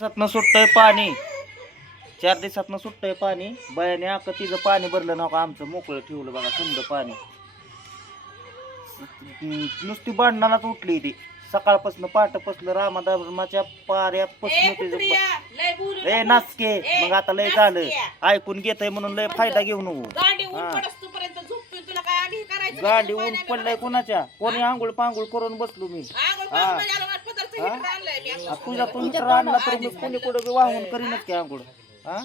दिवसातनं सुटतंय पाणी, 4 दिवसातनं सुटतंय पाणी. बायाने अख्खं तिचं पाणी भरलं नका, आमचं मोकळं ठेवलं बघा समजा पाणी. नुसती भांडणालाच उठली ती सकाळपासून पाठपासलं रामाच्या पाऱ्यापासून तिचं ए नाचके. मग आता लय झालं, ऐकून घेतय म्हणून लय फायदा घेऊ नको. गाडी ऊन पडलंय कोणाच्या, कोणी आंघोळ पांघोळ करून बसलो मी. तुझा तू हिटर आणला तर मी कोणी कुठं वाहून करीनच की आंघोळ. हा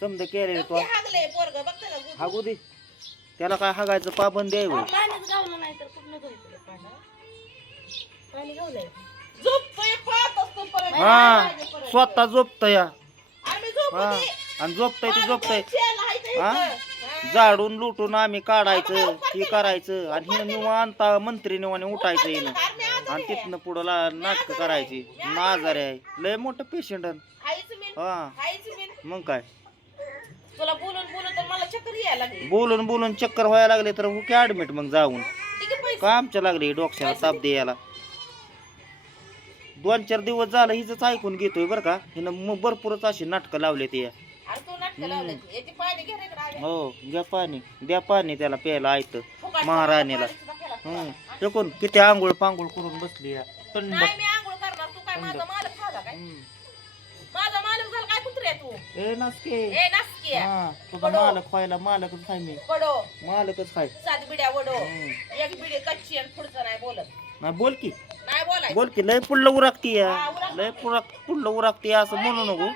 समजा केले तो हागू दे, त्याला काय हागायचं पाबंदी आहे. हा स्वतः झोपत या हा, आणि झोपतय ती झोपतय. हा झाडून लुटून आम्ही काढायचं हे करायचं, आणि हिनं निवांत मंत्री निवाने उठायचं हिनं, आणि तिथनं पुढं नाटक करायची. आजारी आहे लय मोठं पेशंट. हा मग काय, बोलून बोलून चक्कर व्हायला लागले तर की ऍडमिट मग जाऊन का आमच्या लागले डोक्याला ताप द्यायला. 2-4 दिवस झालं हिच ऐकून घेतोय बरं का. हिनं मग भरपूरच अशी नाटकं लावले ते. हो घ्या पाणी, द्या पाणी त्याला प्यायला ऐकतं महाराणीला. कोण किती आंघोळ पांघोळ करून बसली या थंड. ए नासके, हा तुझा मालक व्हायला मालकच खाय. मी मालकच खाय. नाही बोल की, बोल की. लय पुढलं उरकती या, लय पुढलं उरकती असं म्हणू नको.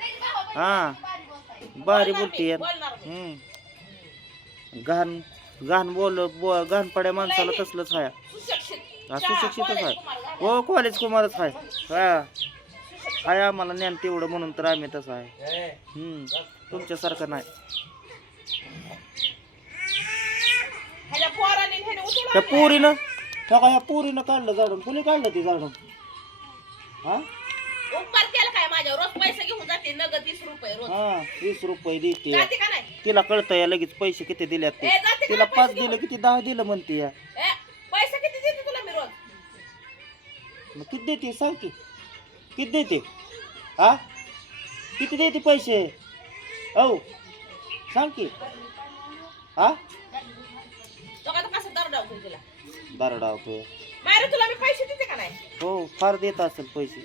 हा भारी बोलती. घाण घाण घाण पड्या माणसाला तसलंच आहे. सुशिक्षितच आहे हो, कॉलेज कुमारच आहे. हा हाय आम्हाला ज्ञान तेवढं म्हणून तर आम्ही तसं आहे. तुमच्यासारखं नाही. त्या पोरीनं ठका, ह्या पोरीनं काढलं झाडून. कुणी काढलं ते झाडून? हा हा 20 रुपये देते तिला. कळतं या लगेच पैसे किती दिल्यात ते. तिला 5 दिलं किती 10 दिलं म्हणते या. मग किती देते सांग की, किती देते? हा किती देते पैसे? हो सांग की. हा दरडावतोय हो, फार देत असेल पैसे.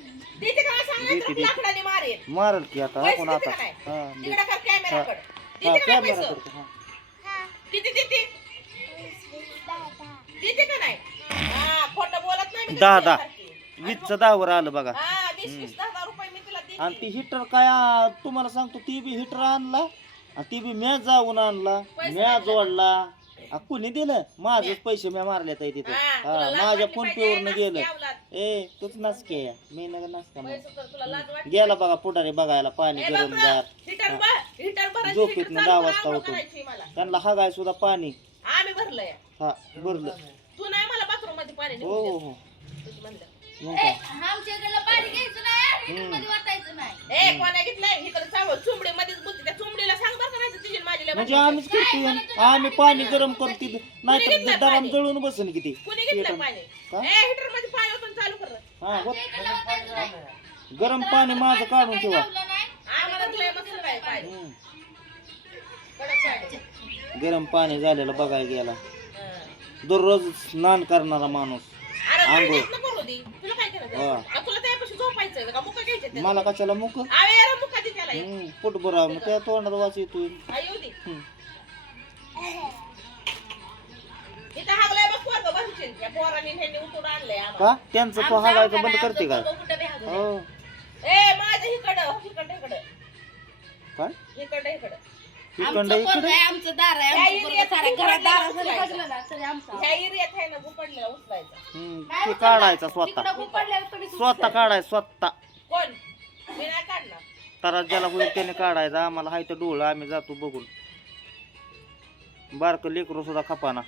मारल की आता आपण आता. दहा 20चं 10 वर आलं बघा. आणि ती हिटर काय तुम्हाला सांगतो, ती बी हिटर आणला आणि ती बी म्या जाऊन आणला, म्या जोडला. कुणी दिलं? माझच पैसे म्या मारले तर तिथे. माझ्या फोन पे वरनं गेलं. ए तूच नाचके या, मी नका नाचका. गेला बघा पुढारी बघायला पाणी गरम गार. झोपेतनं 10 वाजता होतो. त्यांना हागाय सुद्धा पाणी हा भरलं. हो हो मग काय. म्हणजे आम्हीच करतो, आम्ही पाणी गरम करतो. नाहीतर दराम जळून बसन किती. गरम पाणी माझं काढून ठेवा. गरम पाणी झालेलं बघायला गेला. दररोज स्नान करणारा माणूस आंघोळ. मला कशाला मुक फुटबरा त्या तोंडात वाच येतोय. का त्यांचं तो हागायचं बंद करते का? हो काय इकडं ते काढायचा स्वतः, स्वतः काढायचा स्वतः. तर ज्याला होईल त्याने काढायचं. आम्हाला हाय तर डोळं, आम्ही जातो बघून. बारक लेकरू सुद्धा खपाना.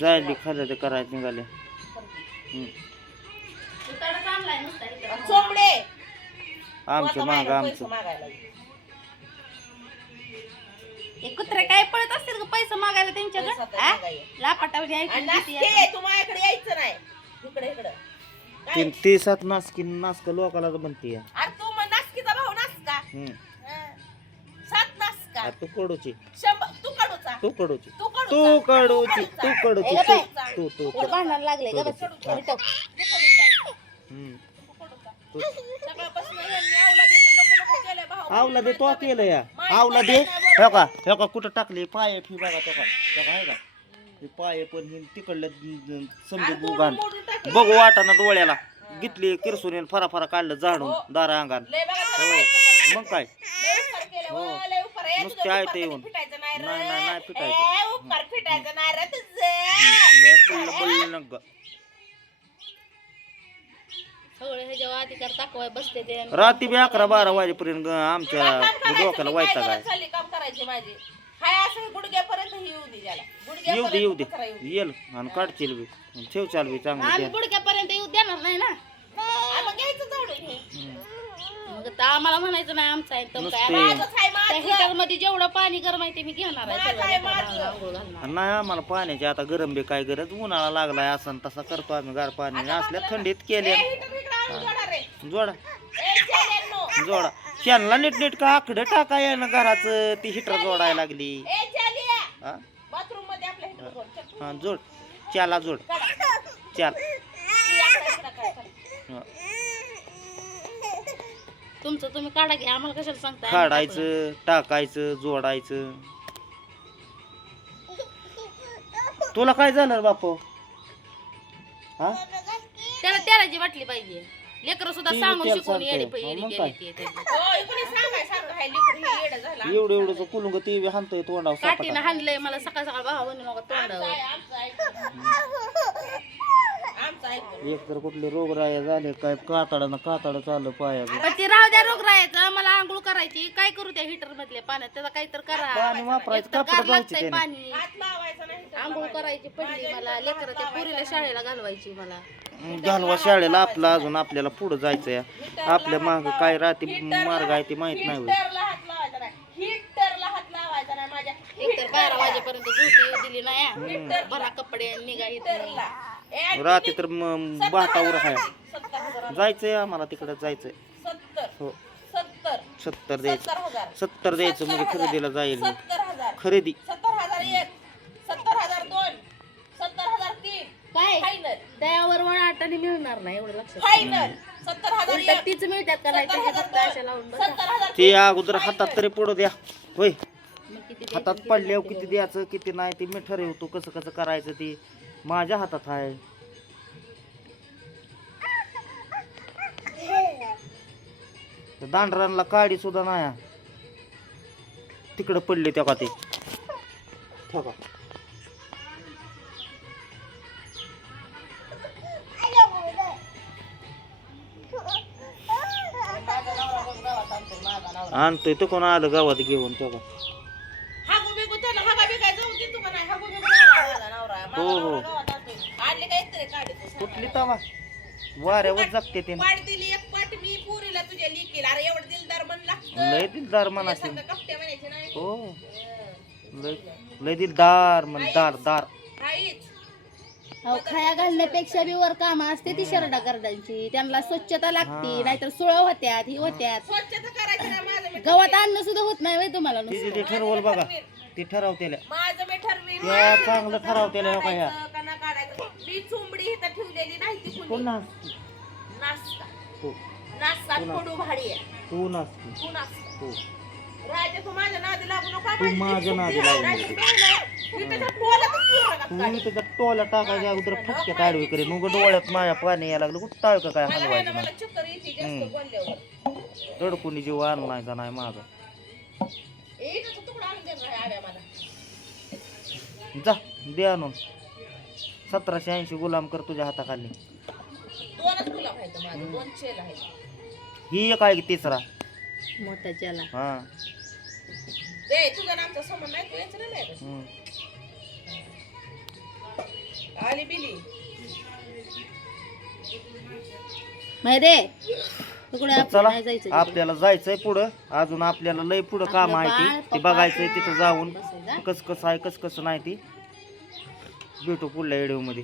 जायली खाल्लं ते करायचं निघाले. आमच्या माग आमचं हे कुत्रे काय पळत असतील का पैसा मागायला त्यांच्याकडे लापाटावर तू माझ्याकडे यायचं नाही इकडे इकडं काय? ते सात नासक लोकाला म्हणते अरे तू मग नासकीचा भाऊ नासका हं. सात नासका तू कडूची 100 तू कडूचा तू कडूची तू तू कडूचा कडूची तू कडूची ए बाई. तू तू पुढे भांडण लागले का बस हम्म. सकाळपासून ह्यांनी आवला दिलं नको नको केलंय भाऊ आवला दे तो केलं या आवला दे हे का कुठं टाकले पाय फी बघा तो का आहे का हे पाय पण हे तिकडलं समजे बुगान मोडून टाकलं. बघू वाटाना डोळ्याला घेतली किरसून फरा काढलं झाडून दारा अंगान लय बघा हो जरा बायकोचं. मग काय लय उपकार केले हो. व, लय उपकार. ए, नुसते तुझं आहे उपकार ते कधी येऊन. फिटायचं नाही रे. नाही फिटायचं. ए, उपकार फिटायचं नाही रे तुझं. लय पडलं नग सगळे ह्याच्या अधिकार दाखवाय बसते ते रात्री बी 11-12 वाजेपर्यंत आमच्या काम करायचं, डोक्याला मी वायता काय काय गरज झाली काम करायची माझी हाय असं गुडघ्यापर्यंत ही येऊ दे त्याला येऊ दे कचरा येऊ दे. येल आणि काढशील बी ठेव चाल बी चांगलं आम्ही द्या. गुडघ्यापर्यंत येऊ देणार नाही ना मग घ्यायचं जोडून हे. मग आता आम्हाला म्हणायचं नाही आमचं आहे तर काय नुसते माझंच आहे, त्या माझं. हिटर मध्ये जेवढं पाणी गरम आहे ते मी घेणार आहे माझं सगळं आहे, लेकरांना माझं. आंघोळ घालणार. नाही आम्हाला पाण्याची आता गरम बी काय गरज उन्हाळा लागलाय असं तसा करतो आम्ही गार पाणी असल्या थंडीत केले ए, हिटर बिटर आणून जोडा रे. जोडा ए, चाल्यांनो. जोडा त्यांना नीट का आकडं टाकाय ना घराचं ती हिटर जोडायला लागली ए, चालिया. हा बाथरूम मध्ये आपल्या हिटर जोड. चल. हा, जोड त्याला जोड काढा. चाल ती आकडा इकडं काढ, चल. हा. तुमचं तुम्ही काढा घ्या आम्हाला कशाला सांगता काढायचं टाकायचं जोडायचं तुला काय झालं रे बापू हा त्याला तेलाची बाटली पाहिजे लेकर सुद्धा ती सांगून तेल शिकून चालतंय. येडी मग गेली काय? ते हो, इकडे सांगाय सारखं हाय, लेकरं हे येडं झालं. एवढं कुलुंग ती बी हाणतोय तोंडावर काठीनं सपाटा हाणलंय मला सकाळ सकाळ भावा म्हणून नका आमचं तोंडावर आहे, आमचं आहे. आमचं आहे. एक तर कुठले रोगराया झाले काय कातड चाललं पायाचं पण ते राहू द्या रोग राहायचं मला आंघोळ करायची काय करू त्या हिटर मधल्या पाण्यात त्याचा काहीतरी करा पाणी वापरायचं एकतर कापड गार धुवायची लागतंय त्याने. पाणी हात लावायचा नाही तर आंघोळ लावायचा. करायची पडली मला लेकर त्या पुरीला शाळेला घालवायची मला घालवा शाळेला आपला अजून आपल्याला पुढं जायचं या आपल्या माग काय राहते मार्ग आहे ते माहित नाही होय. हिटरला हात लावायचा नाही. हिटरला हात लावायचा नाही माझ्या एकतर 12 वाजेपर्यंत झोप येऊ दिली नाही भरा कपडे निघा हिटरला. ए, रात्री तर बाटावर आहे 70,000. जायचंय आम्हाला तिकडे जायचंय 70. हो 70. 70 द्यायचं 70,000. 70 द्यायचं म्हणजे खरेदीला जाईल मी. 70,000. खरेदी 70,001. 70,002. 70,003. काय फायनल. दयावर वळाटाने मिळणार नाही एवढं लक्षात फायनल. 70,001. उलट तीच मिळतात का नाही तर हे फक्त अशा लावून बघा. 70,000. ते अगोदर हातात तरी पुढं द्या होय मग किती हातात द्यायचं, पडल्यावर किती द्यायचं किती नाही ते मी ठरवतो कसं करायचं ते माझ्या हातात आहे त्या दांडरांना काडी सुद्धा नाही तिकडं पडले त्या का ते ठेवा. आणतोय तो कोण आलं गावात घेऊन तेव्हा हागू बिगू त्याला हागा बिगाय जाऊ दे तू का नाही हागू बिगू माझा नवरा माझा हो, हो. नवरा गावात आणतोय. आणले काय तरी काढे तू कुठली तवा वाऱ्यावर जगते ते पाट दिली एक पाट मी पुरीला तुझ्या लिकीला अरे एवढं दिलदार मन लागतं लय दिलदार मनाचे तुझ्यासारखं कपटे म्हणायचे नाही हो लय दिलदार मन दार काहीच अहो, खाया घालण्यापेक्षा बी वर काम असते ती शरडा करडांची त्यांना स्वच्छता लागती नाहीतर सुळ होत्यात ही होत्यात स्वच्छता करायची ना माझं मी गवत अन्न सुद्धा होत नाही व्हय तुम्हाला नुसतं. तिचे ते ठरवल बघा ते ठरवतेला माझं मी ठरवीन त्या चांगलं ठरवतेला हो का ह्या काढायचं का नाही काढायचं मी चुंबडी इथं ठेवलेली नाही ती कुणी पुन्हा नाश्ता हो नाश्ता फोडू भाडी आहे तू नसती तू नाश्ता हो राजा तू माझ्या नादी लागू नको तू माझ्या नादी लागू तुम्ही त्याच्या टोल्या टाकायच्या अगोदर फटक्यात आडवी करेन उघड डोळ्यात माझ्या पाणी यायला लागलं कुठं टाळ का काय हलवायचं मला चक्कर येते जास्त बोलल्यावर रडकुनी जीव आणलायचा नाही माझा एकच तुकडा आणून दे रे आव्या मला जा दे आणून 1780 गुलाम कर तुझ्या हाताखाली दोनच तुला माहिती माझं 2 शेल आहेत ही एक आहे की तिसरा मोठा चला हा दे तुझा नामचा संबंध नाही तू यायचं नाही रे. हम्म. आली बिली माहिती तिकडे तर आपल्याला चला नाही जायचं तिकडे. आपल्याला जायचंय पुढं अजून आपल्याला लय पुढं काम आपलं आहे बाळ, ते पप्पा, बघायचंय तिथं जाऊन बसायचं. कसं कसं आहे कसं कसं नाही ती भेटू पुढल्या व्हिडिओ मध्ये